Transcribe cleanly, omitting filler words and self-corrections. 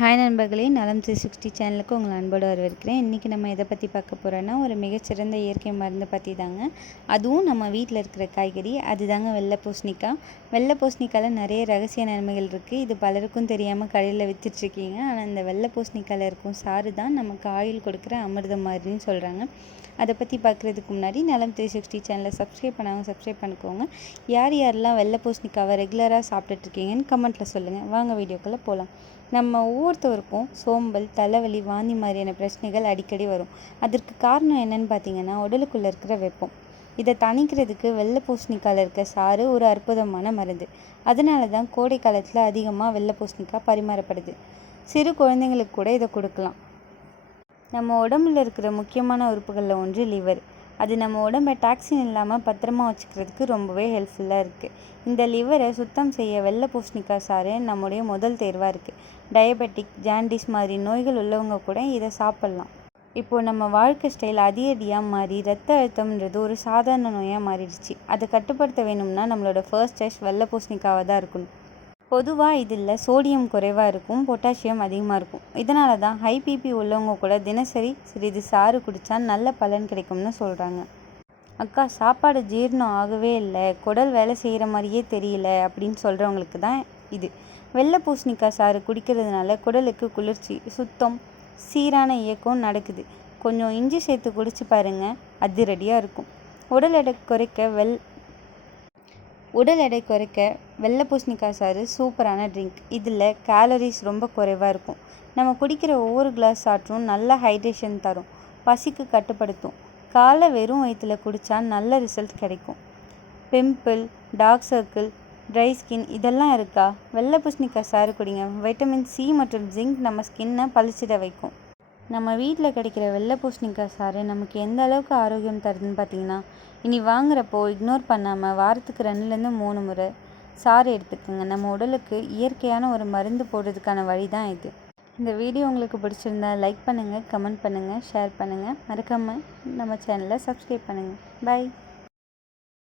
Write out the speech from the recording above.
Hi நண்பர்களே, நலம் 360 சேனலுக்கு உங்களை அன்போடு வரவேற்கிறேன். இன்றைக்கி நம்ம எதை பற்றி பார்க்க போகிறோன்னா, ஒரு மிகச்சிறந்த இயற்கை மருந்து பற்றி தாங்க. அதுவும் நம்ம வீட்டில் இருக்கிற காய்கறி, அதுதாங்க வெள்ளை பூசணிக்காய். வெள்ளை பூசணிக்காயில் நிறைய ரகசிய நன்மைகள் இருக்குது. இது பலருக்கும் தெரியாமல் கடையில் விற்றுட்ருக்கீங்க. ஆனால் இந்த வெள்ளை பூசணிக்காயில் இருக்கும் சாறு தான் நமக்கு ஆயில் கொடுக்குற அமிர்தம் மாதிரின்னு சொல்கிறாங்க. அதை பற்றி பார்க்குறதுக்கு முன்னாடி நலம் 360 சேனலை சப்ஸ்கிரைப் சப்ஸ்கிரைப் பண்ணிக்கோங்க. யார் யாரெல்லாம் வெள்ளை பூசணிக்காவை ரெகுலராக சாப்பிட்டுட்ருக்கீங்கன்னு கமெண்ட்டில் சொல்லுங்கள். வாங்க வீடியோக்குள்ளே போகலாம். நம்ம ஒவ்வொருத்தருக்கும் சோம்பல், தலைவலி, வாந்தி மாதிரியான பிரச்சனைகள் அடிக்கடி வரும். அதற்கு காரணம் என்னன்னு பார்த்தீங்கன்னா, உடலுக்குள்ளே இருக்கிற வெப்பம். இதை தணிக்கிறதுக்கு வெள்ளை பூசணிக்காயில் இருக்க சாறு ஒரு அற்புதமான மருந்து. அதனால தான் கோடை காலத்தில் அதிகமாக வெள்ளை பூசணிக்காய் பரிமாறப்படுது. சிறு குழந்தைங்களுக்கு கூட இதை கொடுக்கலாம். நம்ம உடம்புல இருக்கிற முக்கியமான உறுப்புகளில் ஒன்று லிவர். அது நம்ம உடம்பை டாக்ஸின் இல்லாமல் பத்திரமா வச்சுக்கிறதுக்கு ரொம்பவே ஹெல்ப்ஃபுல்லாக இருக்குது. இந்த லிவரை சுத்தம் செய்ய வெள்ளை பூசணிக்காய் சாறு நம்முடைய முதல் தேர்வாக இருக்குது. டயபெட்டிக், ஜாண்டிஸ் மாதிரி நோய்கள் உள்ளவங்க கூட இதை சாப்பிட்லாம். இப்போது நம்ம வாழ்க்கை ஸ்டைல் அதிகடியாக மாறி ரத்த அழுத்தம்ன்றது ஒரு சாதாரண நோயாக மாறிடுச்சு. அதை கட்டுப்படுத்த வேணும்னா நம்மளோட ஃபர்ஸ்ட் சாய்ஸ் வெள்ளை பூசணிக்காவாக தான் இருக்கணும். பொதுவாக இதில் சோடியம் குறைவாக இருக்கும், பொட்டாசியம் அதிகமாக இருக்கும். இதனால தான் ஹை பிபி உள்ளவங்க கூட தினசரி சிறிது சாறு குடித்தா நல்ல பலன் கிடைக்கும்னு சொல்கிறாங்க. அக்கா, சாப்பாடு ஜீரணம் ஆகவே இல்லை, குடல் வேலை செய்கிற மாதிரியே தெரியல அப்படின்னு சொல்கிறவங்களுக்கு தான் இது. வெள்ளை பூசணிக்காய் சாறு குடிக்கிறதுனால குடலுக்கு குளிர்ச்சி, சுத்தம், சீரான இயக்கம் நடக்குது. கொஞ்சம் இஞ்சி சேர்த்து குடிச்சு பாருங்கள், அதிரடியாக இருக்கும். உடல் எடை குறைக்க வெள்ளை பூசணிக்காய் சாறு சூப்பரான ட்ரிங்க். இதில் கேலரிஸ் ரொம்ப குறைவாக இருக்கும். நம்ம குடிக்கிற ஒவ்வொரு கிளாஸ் சாற்றும் நல்ல ஹைட்ரேஷன் தரும், பசிக்கு கட்டுப்படுத்தும். காலை வெறும் வயிற்றில் குடித்தா நல்ல ரிசல்ட் கிடைக்கும். Pimple, dark circle, dry skin இதெல்லாம் இருக்கா? வெள்ளை பூசணிக்காய் சாறு குடிங்க. வைட்டமின் சி மற்றும் ஜிங்க் நம்ம ஸ்கின்னை பளிச்சிட வைக்கும். நம்ம வீட்டில் கிடைக்கிற வெள்ளை பூசணிக்காய் சாறு நமக்கு எந்த அளவுக்கு ஆரோக்கியம் தருதுன்னு பார்த்தீங்கன்னா, இனி வாங்குறப்போ இக்னோர் பண்ணாமல் வாரத்துக்கு 2லேருந்து 3 முறை சாறு எடுத்துக்கோங்க. நம்ம உடலுக்கு இயற்கையான ஒரு மருந்து போடுறதுக்கான வழி தான் இது. இந்த வீடியோ உங்களுக்கு பிடிச்சிருந்தா லைக் பண்ணுங்கள், கமெண்ட் பண்ணுங்கள், ஷேர் பண்ணுங்கள். மறக்காமல் நம்ம சேனலை சப்ஸ்கிரைப் பண்ணுங்கள். பாய்.